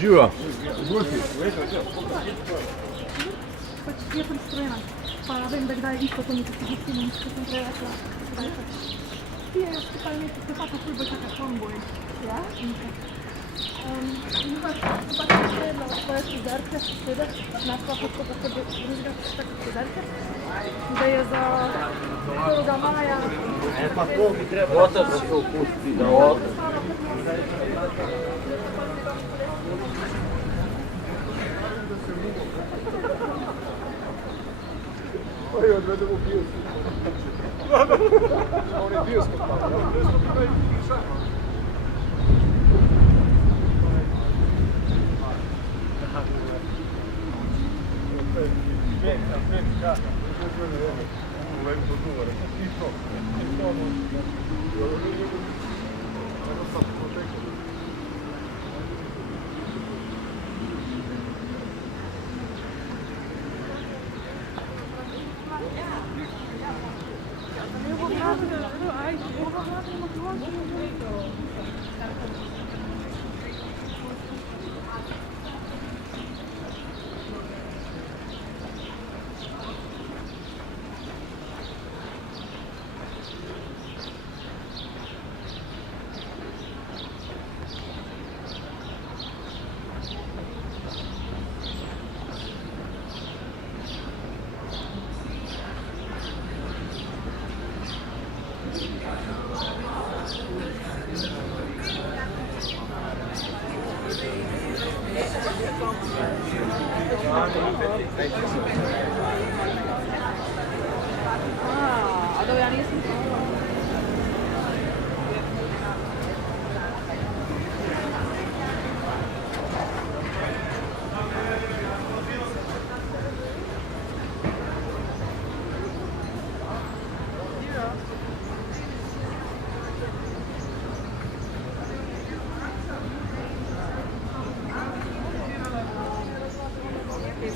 Živa. Pač je pristrojena. Pa vem, da kdaj isto to nekaj fizični, ko sem prej rekla, da je pač pijejo skupaj nekaj, to tako ful bolj taka tomboy. Ja? In pač prišla od svoje frizerke, sedeš, našla potko pa sebi drugega tako frizerke, da je za 1. maja. Pa to bi treba otac da se opusti, da otac. Oj, odvedemo bioskop. On je bioskop, pa. A to ja nisam.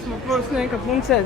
Smo plus neka funkcija.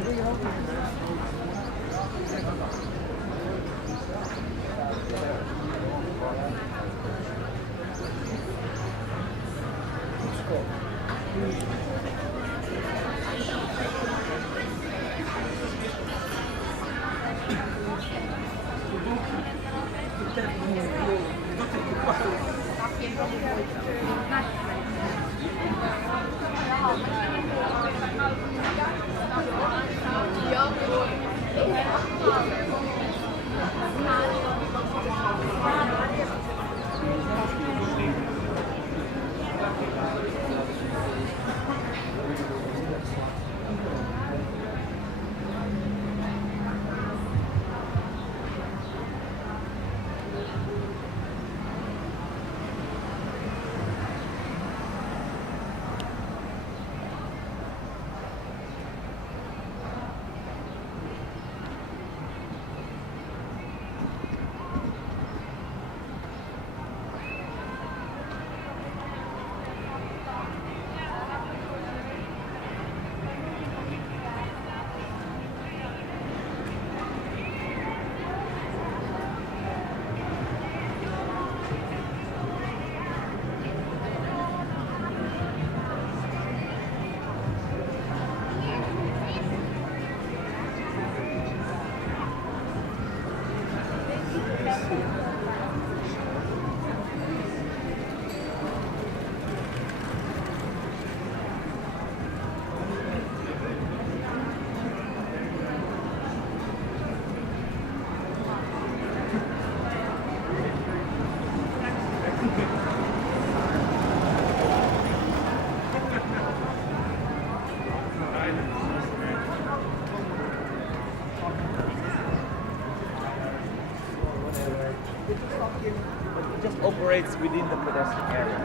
It just operates within the pedestrian area.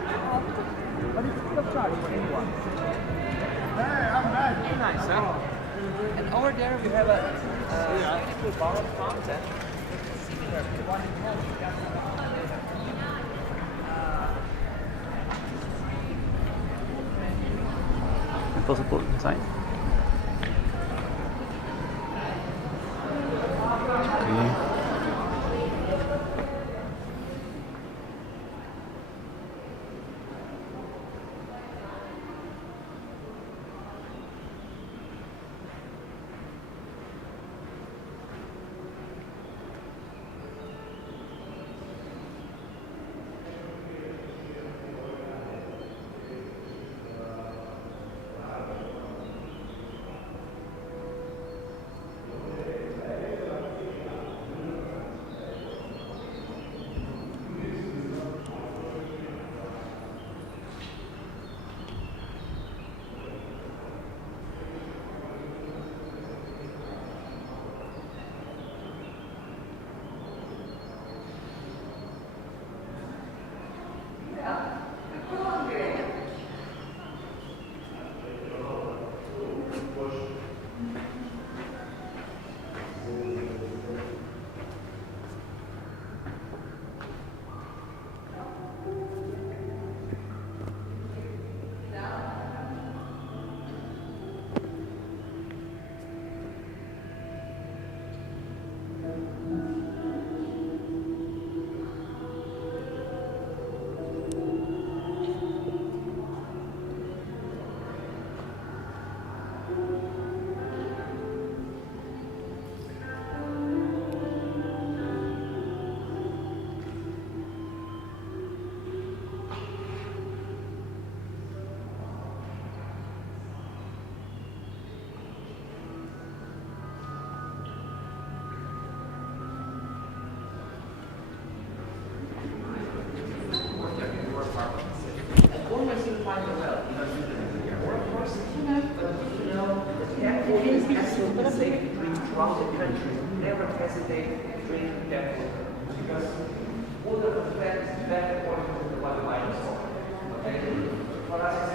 But it's free of charge for anyone. Very nice, huh? And over there we have a beautiful borrowed fountain. Similar to the one in home. Possible sign. surrounding countries never hesitate to drink that water because water affects that according to what the Bible says. Okay? For us,